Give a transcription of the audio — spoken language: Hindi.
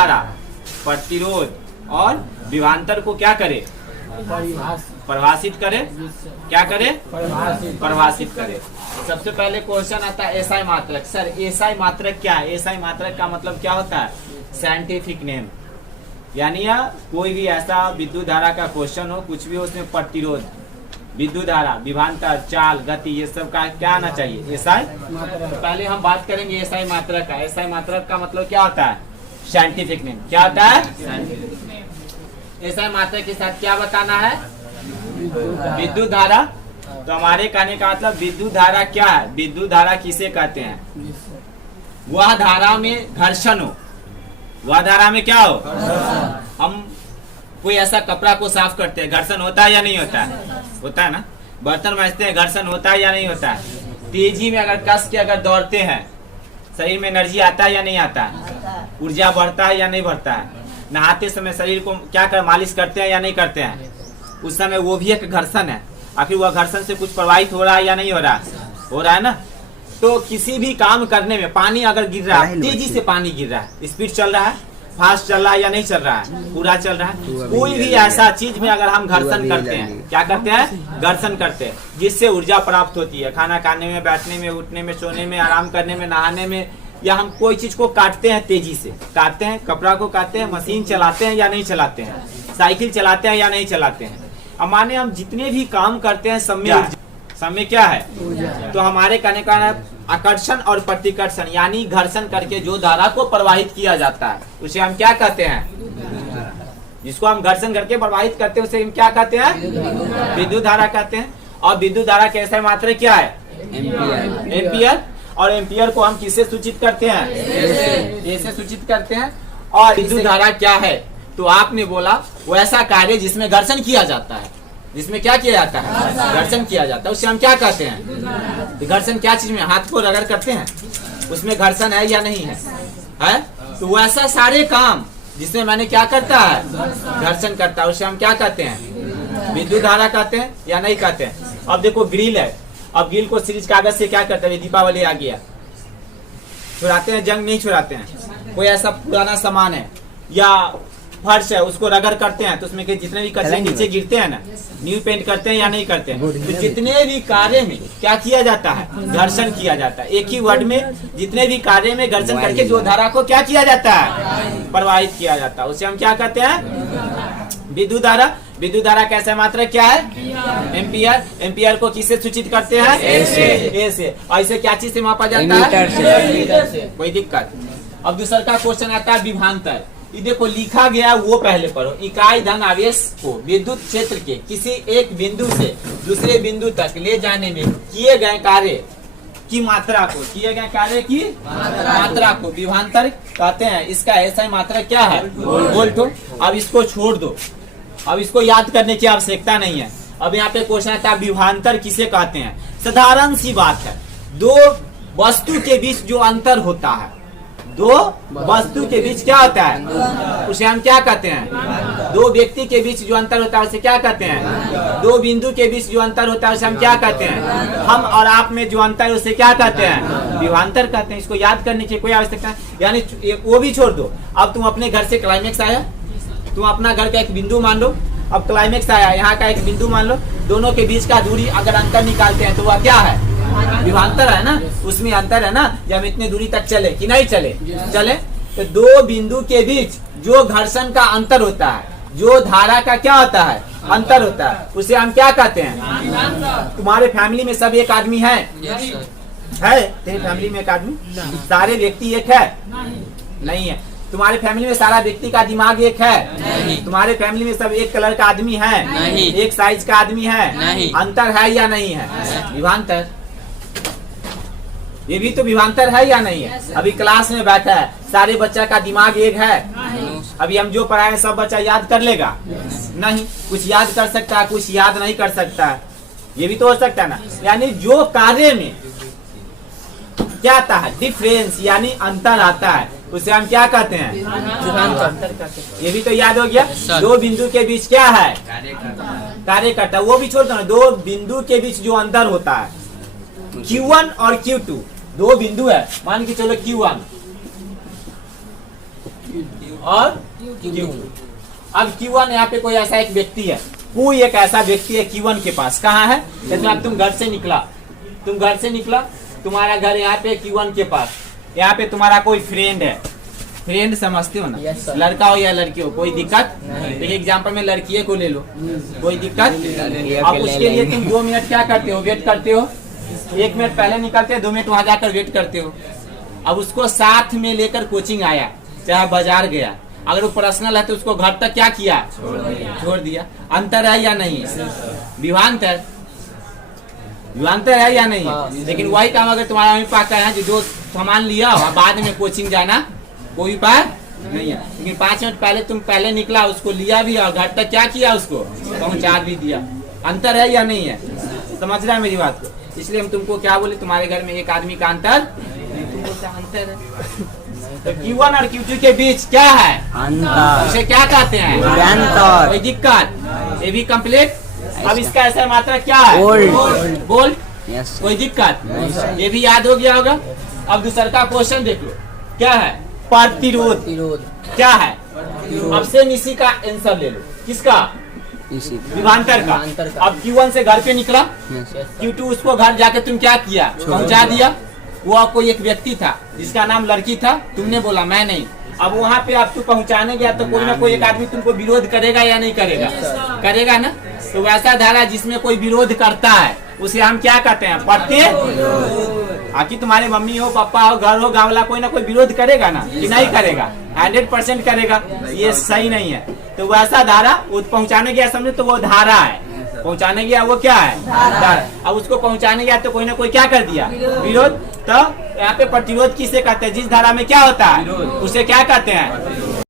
धारा प्रतिरोध और विभवांतर को क्या करे, परिभाषित करे, क्या करे, परिभाषित करे। सबसे पहले क्वेश्चन आता है एसआई मात्रक। सर एसआई मात्रक क्या है? एसआई मात्रक का मतलब क्या होता है? साइंटिफिक नेम, यानी कोई भी ऐसा विद्युत धारा का क्वेश्चन हो, कुछ भी हो, उसमें प्रतिरोध, विद्युत धारा, विभवांतर, चाल, गति, ये सब का क्या आना चाहिए? एसआई। तो पहले हम बात करेंगे एसआई मात्रक का। एसआई मात्रक का मतलब क्या होता है? Scientific name. क्या होता है? एसआई मात्रक के साथ क्या बताना है? विद्युत धारा। तो हमारे कहने का मतलब विद्युत धारा क्या है? विद्युत धारा किसे कहते हैं? वह धारा में घर्षण हो, वह धारा में क्या हो? हम कोई ऐसा कपड़ा को साफ करते हैं, घर्षण होता है या नहीं होता है? होता है ना। बर्तन मांजते हैं, घर्षण होता है या नहीं होता है? तेजी में अगर कस के अगर दौड़ते हैं, शरीर में एनर्जी आता है या नहीं आता है? ऊर्जा बढ़ता है या नहीं बढ़ता है? नहाते समय शरीर को क्या कर मालिश करते हैं या नहीं करते हैं? उस समय वो भी एक घर्षण है। आखिर वह घर्षण से कुछ प्रभावित हो रहा है या नहीं हो रहा है? हो रहा है ना। तो किसी भी काम करने में पानी अगर गिर रहा है, तेजी से पानी गिर रहा है, स्पीड चल रहा है, फास्ट चल रहा है या नहीं चल रहा है? पूरा चल रहा है। कोई भी ऐसा चीज में अगर हम घर्षण करते हैं, क्या करते हैं? घर्षण करते हैं, जिससे ऊर्जा प्राप्त होती है। खाना खाने में, बैठने में, उठने में, सोने में, आराम करने में, नहाने में, या हम कोई चीज को काटते हैं, तेजी से काटते हैं, कपड़ा को काटते हैं, मशीन चलाते हैं या नहीं चलाते हैं, साइकिल चलाते हैं या नहीं चलाते हैं। माने हम जितने भी काम करते हैं सब में क्या है? तो हमारे कहने का आकर्षण और प्रतिकर्षण, यानी घर्षण करके जो धारा को प्रवाहित किया जाता है उसे हम क्या कहते हैं? जिसको हम घर्षण करके प्रवाहित करते हैं उसे हम क्या कहते हैं? विद्युत धारा कहते हैं। और विद्युत धारा के एसआई मात्रक क्या है? एम्पियर। और एम्पियर को हम किससे सूचित करते हैं? ए से सूचित करते हैं। और विद्युत धारा क्या है? तो आपने बोला वो ऐसा कार्य जिसमें घर्षण किया जाता है। जिसमें क्या किया जाता है? घर्षण किया जाता है। उससे हम क्या कहते हैं? घर्षण क्या चीज में? हाथ को रगड़ करते हैं, उसमें घर्षण है या नहीं है? है। तो वैसा सारे काम जिसमें मैंने क्या करता है? घर्षण करता है, उसे हम क्या कहते हैं? विद्युत धारा कहते हैं या नहीं कहते हैं? अब देखो ग्रिल है, अब ग्रिल को सीरीज कागज से क्या करते हैं? दीपावली आ गया, छुड़ाते हैं? जंग नहीं छुड़ाते हैं। कोई ऐसा पुराना सामान है या फर्श है, उसको रगड़ करते हैं तो उसमें के जितने भी कचरे नीचे गिरते हैं ना, न्यू पेंट करते हैं या नहीं करते हैं? तो जितने भी कार्य में क्या किया जाता है? घर्षण किया जाता है। एक ही वर्ड में जितने भी कार्य में घर्षण करके जो धारा को क्या किया जाता है? प्रवाहित किया जाता है, उसे हम क्या कहते हैं? विद्युत धारा। विद्युत धारा कैसे मात्रक क्या है? एम्पियर। एम्पियर को किससे सूचित करते हैं? ए से। और इसे क्या चीज से मापा जाता है? मीटर से। कोई दिक्कत? अब दूसरा का क्वेश्चन आता है विभवांतर। ये देखो लिखा गया, वो पहले पढ़ो। इकाई धन आवेश को विद्युत क्षेत्र के किसी एक बिंदु से दूसरे बिंदु तक ले जाने में किए गए कार्य की मात्रा को, किए गए कार्य की मात्रा को विभवांतर कहते हैं। इसका एसआई मात्रा क्या है? वोल्ट। अब इसको छोड़ दो, अब इसको याद करने की आवश्यकता नहीं है। अब यहाँ पे क्वेश्चन आता है विभवांतर किसे कहते हैं? साधारण सी बात है, दो वस्तु के बीच जो अंतर होता है, दो वस्तु के बीच क्या होता है? उसे हम क्या कहते हैं? दो व्यक्ति के बीच जो अंतर होता है उसे क्या कहते हैं? दो बिंदु के बीच जो अंतर होता है उसे हम क्या कहते हैं? हम और आप में जो अंतर है उसे क्या कहते हैं? विभवांतर कहते हैं। इसको याद करने की कोई आवश्यकता नहीं। यानी वो भी छोड़ दो। अब तुम अपने घर से क्लाइमेक्स आया, तुम अपना घर का एक बिंदु मान लो, अब क्लाइमेक्स आया, यहाँ का एक बिंदु मान लो, दोनों के बीच का दूरी अगर अंतर निकालते हैं तो वह क्या है? विभवांतर है ना। उसमें अंतर है ना, जब इतने दूरी तक चले कि नहीं चले? चले। तो दो बिंदु के बीच जो घर्षण का अंतर होता है, जो धारा का क्या होता है? अंतर होता है, उसे हम क्या कहते हैं? तुम्हारे फैमिली में सब एक आदमी है? तेरे फैमिली में एक आदमी? सारे व्यक्ति एक है? नहीं है। तुम्हारे फैमिली में सारा व्यक्ति का दिमाग एक है? तुम्हारे फैमिली में सब एक कलर का आदमी है? एक साइज का आदमी है? अंतर है या नहीं है? विभवांतर। ये भी तो विभवांतर है या नहीं है? अभी क्लास में बैठा है, सारे बच्चा का दिमाग एक है? अभी हम जो पढ़ाए सब बच्चा याद कर लेगा? नहीं। कुछ याद कर सकता है, कुछ याद नहीं कर सकता है। ये भी तो हो सकता है ना। यानी जो कार्य में क्या आता है? डिफरेंस, यानी अंतर आता है, उसे हम क्या कहते हैं? विभवांतर। ये भी तो याद हो गया। दो बिंदु के बीच क्या है? कार्य करता है। वो भी छोड़ दो ना, दो बिंदु के बीच जो अंतर होता है, Q1 और Q2 दो बिंदु है, मान के चलो Q1, और Q2। अब Q1 यहाँ पे कोई ऐसा एक व्यक्ति है, कोई एक ऐसा व्यक्ति है Q1 के पास, कहाँ है? जैसे तुम घर से निकला, तुम्हारा घर यहाँ पे Q1 के पास, यहाँ पे तुम्हारा कोई फ्रेंड है, फ्रेंड समझते हो ना? Yes, sir। लड़का हो या लड़की हो, कोई दिक्कत? एक एग्जाम्पल में लड़की को ले लो, कोई दिक्कत? अब उसके लिए तुम 2 मिनट क्या करते हो? वेट करते हो। 1 मिनट पहले निकलते हो, 2 मिनट वहां जाकर वेट करते हो। अब उसको साथ में लेकर कोचिंग आया, चाहे बाजार गया, अगर वो पर्सनल है तो उसको घर तक क्या किया? छोड़ दिया। अंतर है या नहीं? विभांतर है या नहीं? लेकिन वही काम अगर तुम्हारा मम्मी पापा है जो सामान लिया और बाद में कोचिंग जाना, कोई बात नहीं है। लेकिन 5 मिनट पहले तुम पहले निकला, उसको लिया भी और घर तक क्या किया? उसको पहुंचा भी दिया। अंतर है या नहीं है? समझ रहा है मेरी बात को? इसलिए हम तुमको क्या बोले, तुम्हारे घर में एक आदमी का अंतर, तुम बोलते अंतर है। तो Q1 और Q2 के बीच क्या है? अंतर। उसे क्या कहते हैं? अंतर। कोई दिक्कत? ये भी कंप्लीट। अब इसका ऐसा मात्रा क्या है? बोल्ट। कोई दिक्कत? ये भी याद हो गया होगा। अब दूसरा का क्वेश्चन देख लो, क्या है? प्रतिरोध। क्या है? अब से इसी का आंसर ले लो। किसका? विभांतर का। अब Q1 से घर पे निकला, Q2 उसको घर जाके तुम क्या किया? पहुंचा दिया। वो कोई एक व्यक्ति था जिसका नाम लड़की था, तुमने बोला मैं नहीं। अब वहाँ पे आप तू पहुँचाने गया तो कोई ना कोई एक आदमी तुमको विरोध करेगा या नहीं करेगा? करेगा ना। तो वैसा धारा जिसमें कोई विरोध करता है उसे हम क्या कहते हैं? प्रतिरोध। आखिर तुम्हारे मम्मी हो, पापा हो, घर हो, गाँव वाला, कोई ना कोई विरोध करेगा ना, कि नहीं करेगा? 100% करेगा। ये सही नहीं है। तो वैसा धारा वो पहुँचाने गया, समझे तो वो धारा है। पहुँचाने गया वो क्या है? धारा। अब उसको पहुँचाने गया तो कोई ना कोई क्या कर दिया? विरोध। तो यहाँ पे प्रतिरोध किसे कहते हैं? जिस धारा में क्या होता है उसे क्या कहते हैं?